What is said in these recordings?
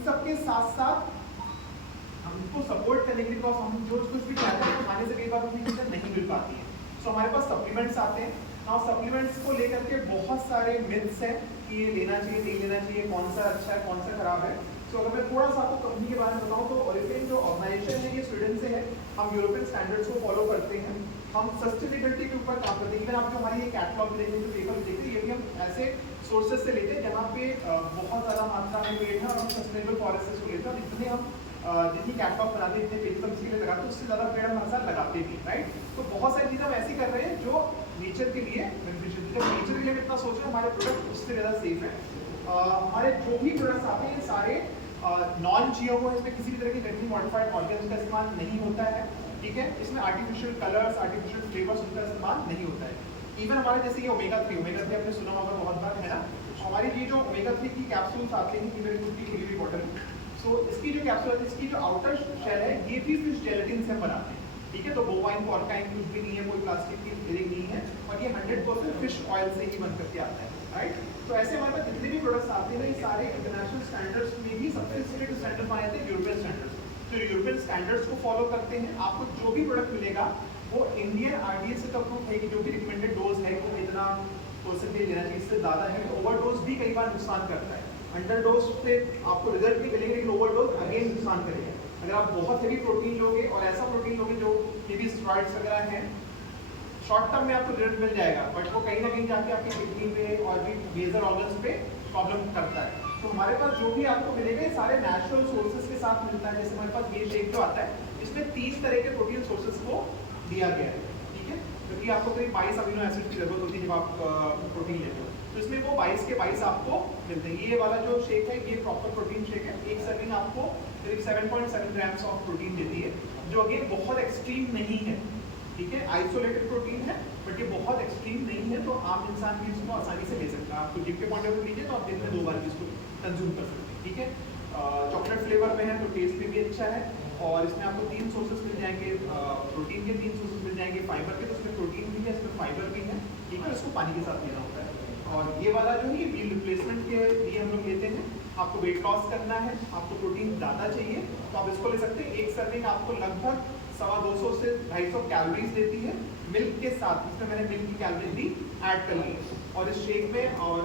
इन सब के साथ साथ हमको सपोर्ट करने के लिए, बिकॉज हम जो कुछ भी खाते हैं खाने से कई बार अपनी न्यूट्रिशन नहीं मिल पाती है, सो हमारे पास सप्लीमेंट्स आते हैं। नाउ सप्लीमेंट्स को लेकर के बहुत सारे मिथ्स हैं कि ये लेना चाहिए नहीं लेना चाहिए, कौन सा अच्छा है कौन सा खराब है। सो अगर मैं थोड़ा सा आपको कंपनी के बारे में बताऊं तो ओरिफिन जो ऑर्गेनाइजेशन है ये स्वीडन से है, हम यूरोपियन स्टैंडर्ड्स को फॉलो करते हैं, हम सस्टेनेबिलिटी के ऊपर काम करते हैं। इवन आप जो हमारी ये कैटलॉग देखेंगे, जो पेपर देखते हैं, ये भी हम ऐसे सोर्सेज से लेते हैं जहाँ पे बहुत ज़्यादा मात्रा में पेड़ है और हम सस्टेनेबल फॉरेस्ट को लेते हैं। जितने हम जितनी कैटलॉग बनाते हैं, जितने पेपर इसके लिए लगाते हैं, उससे ज़्यादा पेड़ हम हर साल लगाते भी, राइट। तो बहुत सारी चीज़ें हम ऐसी कर रहे हैं जो नेचर के लिए बेनिफिशियल है। जब नेचर के लिए इतना सोच रहे हैं, हमारे प्रोडक्ट उससे ज़्यादा सेफ है। हमारे जो भी प्रोडक्ट्स आते हैं सारे नॉन जीएमओ है, इसमें किसी भी तरह की जेनेटिकली मॉडिफाइड ऑर्गेनिज्म का इस्तेमाल नहीं होता है, ठीक है। इसमें आर्टिफिशियल कलर्स, आर्टिफिशियल फ्लेवर्स उनका इस्तेमाल नहीं होता है। इवन हमारे जैसे ये ओमेगा 3 आपने सुना होगा बहुत बार, है ना। हमारी ये जो ओमेगा 3 की कैप्सूल्स आते हैं, ये मेरी खुद की खुली हुई बॉटल, सो इसकी जो कैप्सूल है, इसकी जो आउटर शेल है, ये भी फिश जेलेटिन से बनाते हैं, ठीक है। तो बोवाइन पॉर्काइन कुछ भी नहीं है, कोई प्लास्टिक की फिलिंग नहीं है, और ये 100% फिश ऑयल से ही बन करके आता है, राइट। तो ऐसे हमारे पास जितने भी प्रोडक्ट्स आते हैं, ये सारे इंटरनेशनल स्टैंडर्ड्स में भी सबसे स्ट्रिक्ट स्टैंडर्ड्स माने जाते हैं, यूरोपियन स्टैंडर्ड्स। तो यूरोपियन स्टैंडर्ड्स को फॉलो करते हैं। आपको जो भी प्रोडक्ट मिलेगा वो इंडियन आरडीएस से अप्रूव है कि जो भी रिकमेंडेड डोज है वो इतना परसेंटेज लेना चाहिए, इससे ज़्यादा है तो ओवरडोज भी कई बार नुकसान करता है। अंडर डोज से आपको रिजल्ट भी मिलेंगे, लेकिन ओवरडोज अगेन नुकसान करेगा। अगर आप बहुत हेवी प्रोटीन लोगे और ऐसा प्रोटीन लोगे जो हेवी स्टेरॉइड्स वगैरह हैं, शॉर्ट टर्म में आपको रिजल्ट मिल जाएगा, बट वो कहीं ना कहीं जाके आपकी किडनी पे और भी मेजर ऑर्गन्स पे प्रॉब्लम करता है। तो हमारे पास जो भी आपको मिलेगा ये सारे नेचुरल सोर्सेज के साथ मिलता है। जैसे हमारे पास ये शेक जो आता है, इसमें 3 तरह के प्रोटीन सोर्सेज को दिया गया है, ठीक है, क्योंकि आपको करीब 22 अमीनो एसिड की जरूरत होती है जब आप प्रोटीन लेते हो, तो इसमें वो 22 के 22 आपको मिलते हैं। ये वाला जो शेक है ये प्रॉपर प्रोटीन शेक है। एक सर्विंग आपको करीब 7.7 ग्राम्स ऑफ प्रोटीन देती है, जो अगेन बहुत एक्सट्रीम नहीं है, ठीक है। आइसोलेटेड प्रोटीन है बट ये बहुत एक्सट्रीम नहीं है, तो आम इंसान भी इसको आसानी से ले सकता है। आपको जिम के पॉइंट ऑफ व्यू लीजिए तो आप दिन में 2 बार भी इसको कंज्यूम कर सकते हैं, ठीक है। चॉकलेट फ्लेवर में है तो टेस्ट में भी अच्छा है, और इसमें आपको 3 सोर्सेज मिल जाएंगे, प्रोटीन के 3 सोर्सेज मिल जाएंगे, फाइबर के, तो इसमें प्रोटीन भी है, इसमें फाइबर भी है, ठीक है। इसको पानी के साथ लेना होता है। और ये वाला जो है ये मील रिप्लेसमेंट के लिए हम लोग लेते हैं। आपको वेट लॉस करना है, आपको प्रोटीन ज़्यादा चाहिए तो आप इसको ले सकते हैं। एक सर्विंग आपको लगभग 250 से 250 कैलोरीज देती है मिल्क के साथ। इसमें मैंने मिल्क की कैलोरीज भी ऐड कर ली है, और इस शेक में और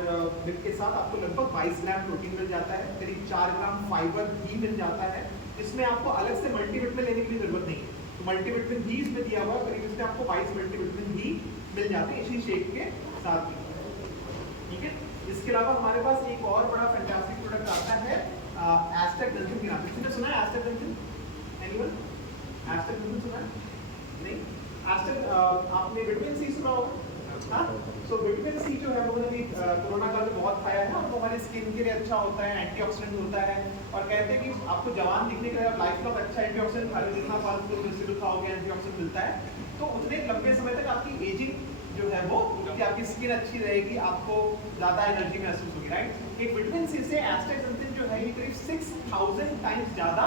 मिल्क के साथ आपको लगभग 22 ग्राम प्रोटीन मिल जाता है, करीब 4 ग्राम फाइबर भी मिल जाता है। इसमें आपको अलग से मल्टीविटामिन लेने की जरूरत नहीं है, तो मल्टीविटामिन भी इसमें दिया हुआ है, करीब इसमें आपको 22 मल्टीविटामिन भी मिल जाते हैं इसी शेक के साथ ही, ठीक है। इसके अलावा हमारे पास एक और बड़ा फैंटास्टिक प्रोडक्ट आता है एस्टाग्लैंडिन के नाम से। किसने सुना है एस्टाग्लैंडिन? एनीवन? एस्टाग्लैंडिन सुना है? नहीं। आपने विटामिन सी सुना होगा, हाँ। सो विटामिन सी जो है हम लोगों ने भी कोरोना काल में बहुत खाया है, और वो हमारी स्किन के लिए अच्छा होता है, एंटीऑक्सीडेंट होता है, और कहते हैं कि आपको जवान दिखने के लिए आप लाइफ लॉन्ग अच्छा एंटीऑक्सीडेंट खा लो, जितना फालतू वेजिटेबल खाओगे एंटीऑक्सीडेंट मिलता है, तो उतने लंबे समय तक आपकी एजिंग जो है वो, कि आपकी स्किन अच्छी रहेगी, आपको ज़्यादा एनर्जी महसूस होगी, राइट। एक विटामिन सी से एस्टाग्लैंडिन जो है ये करीब 6000 टाइम्स ज़्यादा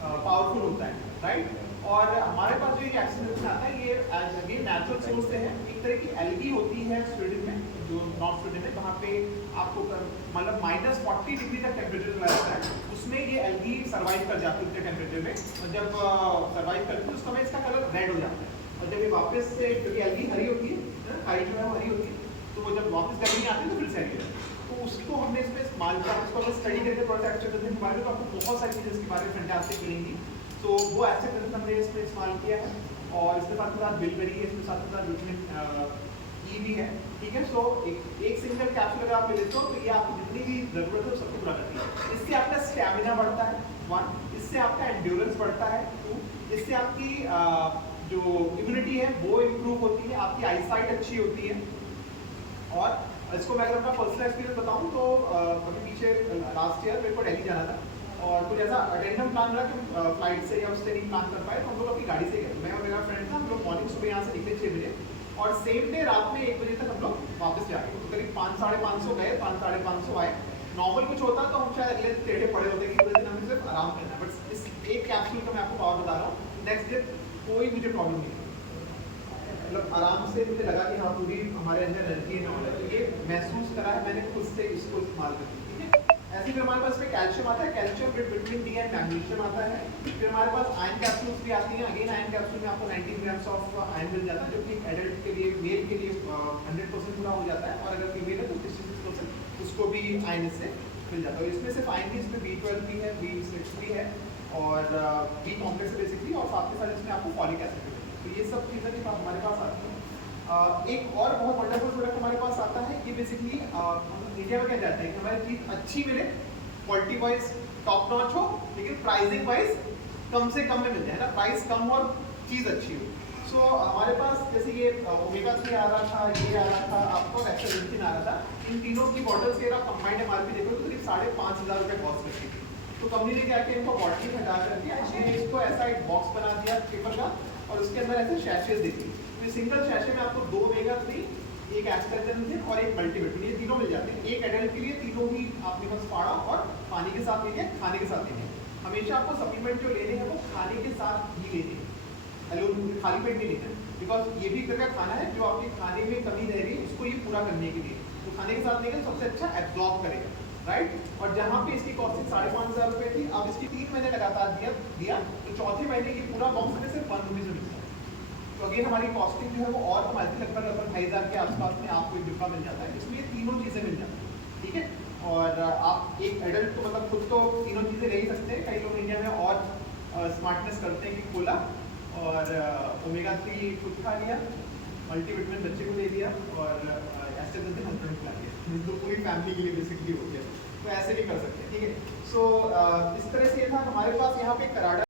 पावरफुल होता है, राइट। और हमारे पास जो ये एस्टाग्लैंडिन आता है ये अगेन नेचुरल सोर्स से है। एक तरह की एल्गी होती है स्वीडन में, जो नॉर्थ स्वीडन है, वहाँ पे आपको मतलब -40 डिग्री तक टेम्परेचर चला जाता है, उसमें ये एल्गी सर्वाइव कर जाती है उतने टेम्परेचर में, और जब सर्वाइव करती है उस समय इसका कलर रेड हो जाता है, और जब ये वापस से, क्योंकि एल्गी हरी होती है, हरी जो है वो हरी होती है, तो वो जब वापस गर्मी आती है तो फिर से हरी है। तो उसको हमने इसमें इस्तेमाल किया, उसको अगर स्टडी करके थोड़ा सा एस्टाग्लैंडिन के बारे में, तो आपको बहुत सारी चीज़ें इसके बारे में फैंटास्टिक मिलेंगी। तो वो एस्टाग्लैंडिन हमने इसमें इस्तेमाल किया है, और इसके साथ बिलबेरी है, इसके साथ विटामिन ई भी है, ठीक है। सो एक सिंगल कैप्सूल अगर आप ले लेते हो तो ये आपकी जितनी भी जरूरत है वो सबको पूरा करती है। इससे आपका स्टैमिना बढ़ता है 1, इससे आपका एंड्योरेंस बढ़ता है 2, इससे आपकी जो इम्यूनिटी है वो इम्प्रूव होती है, आपकी आईसाइट अच्छी होती है। और इसको मैं अगर अपना पर्सनल एक्सपीरियंस बताऊं तो अभी पीछे लास्ट ईयर मेरे को दिल्ली जाना था, और कुछ ऐसा अटेंडम प्लान रहा कि फ्लाइट से या उससे नहीं प्लान कर पाए, तो हम लोग अपनी गाड़ी से गए, मैं और मेरा फ्रेंड था। हम लोग मॉर्निंग सुबह यहाँ से निकले 6 बजे, और सेम डे रात में 1 बजे तक हम लोग वापस जाए, तो करीब 500-550 गए, 500-550 आए। नॉर्मल कुछ होता तो हम शायद अगले टेढ़े पड़े होते कि पूरे दिन हमें सिर्फ आराम करना है, बट इस एक कैप्सूल का मैं आपको पावर बता रहा हूँ, नेक्स्ट डे कोई मुझे प्रॉब्लम नहीं, मतलब आराम से मुझे लगा कि हाँ पूरी हमारे अंदर एनर्जी है, ये महसूस करा है मैंने खुद से इसको इस्तेमाल करके, ठीक है। ऐसे फिर हमारे पास में कैल्शियम आता है, calcium between D and magnesium आता है। फिर हमारे पास आयरन कैप्सूल्स भी आती हैं। अगेन आयरन कैप्सूल में आपको 90 ग्राम्स ऑफ आयरन मिल जाता है, जो कि एडल्ट के लिए, मेल के लिए 100% पूरा हो जाता है, और अगर फीमेल है तो 66% उसको भी आयरन से मिल जाता है। इसमें सिर्फ आयरन इसमें B12 भी है, B6 भी है, और बी कॉम्प्लेक्स है बेसिकली, और साथ के साथ इसमें आपको फॉलिक एसिड भी मिलता है। तो ये सब चीज़ें हमारे पास आती हैं। एक और बहुत वंडरफुल प्रोडक्ट हमारे पास आता है कि बेसिकली हम इंडिया में क्या चाहते हैं कि हमारी चीज़ अच्छी मिले, क्वालिटी वाइज टॉप नॉच हो, लेकिन प्राइसिंग वाइज कम से कम में मिल जाए ना, प्राइस कम और चीज़ अच्छी हो। सो हमारे पास जैसे ये ओमेगा 3 आ रहा था, ये आ रहा था आपको, एक्सेलेंसिन आ रहा था, इन तीनों की बॉटल्स के आप कंबाइंड MRP देखो तो करीब 5,500 रुपये कॉस्ट करती थी। तो कंपनी ने क्या किया, इनको बॉटल में हटा करके हमने इसको ऐसा एक बॉक्स बना दिया पेपर का, और उसके अंदर ऐसे शैशेज दे दी। तो सिंगल शैशे में आपको 2 ओमेगा 3, एक एस्ट्रेजेन और एक मल्टीविटामिन, ये तीनों मिल जाते हैं। एक एडल्ट के लिए तीनों ही आपके पास फाड़ा, और पानी के साथ लेंगे, खाने के साथ लेंगे। हमेशा आपको सप्लीमेंट जो लेने हैं वो खाने के साथ ही लेने हैं, खाली पेट नहीं लेना है, बिकॉज ये भी एक तरह का खाना है जो आपके खाने में कमी रह रही है, उसको ये पूरा करने के लिए। तो खाने के साथ लेंगे सबसे अच्छा एब्जॉर्ब करेगा, राइट। और जहाँ पे इसकी कॉस्टिंग 5,500 रुपये थी, अब इसकी 3 महीने लगातार दिया तो चौथे महीने की पूरा बॉक्स में सिर्फ 1 रुपीज़ में मिलता है। तो अगेन हमारी कॉस्टिंग जो है वो और कम आती है, लगभग 2,500 के आसपास में आपको एक डिब्बा मिल जाता है, इसमें तीनों चीज़ें मिल जाती हैं, ठीक है। और आप एक एडल्ट को मतलब खुद तो तीनों चीज़ें ले ही सकते हैं। कई लोग इंडिया में और स्मार्टनेस करते हैं कि खोला और ओमेगा 3 खुद खा लिया, मल्टीविटामिन बच्चे को दे दिया, और एस्ट्रेजेन हस्बैंड खा लिया, तो पूरी फैमिली के लिए बेसिकली हो गया। तो ऐसे भी कर सकते हैं, ठीक है। सो इस तरह से ये था हमारे पास यहाँ पे कराडा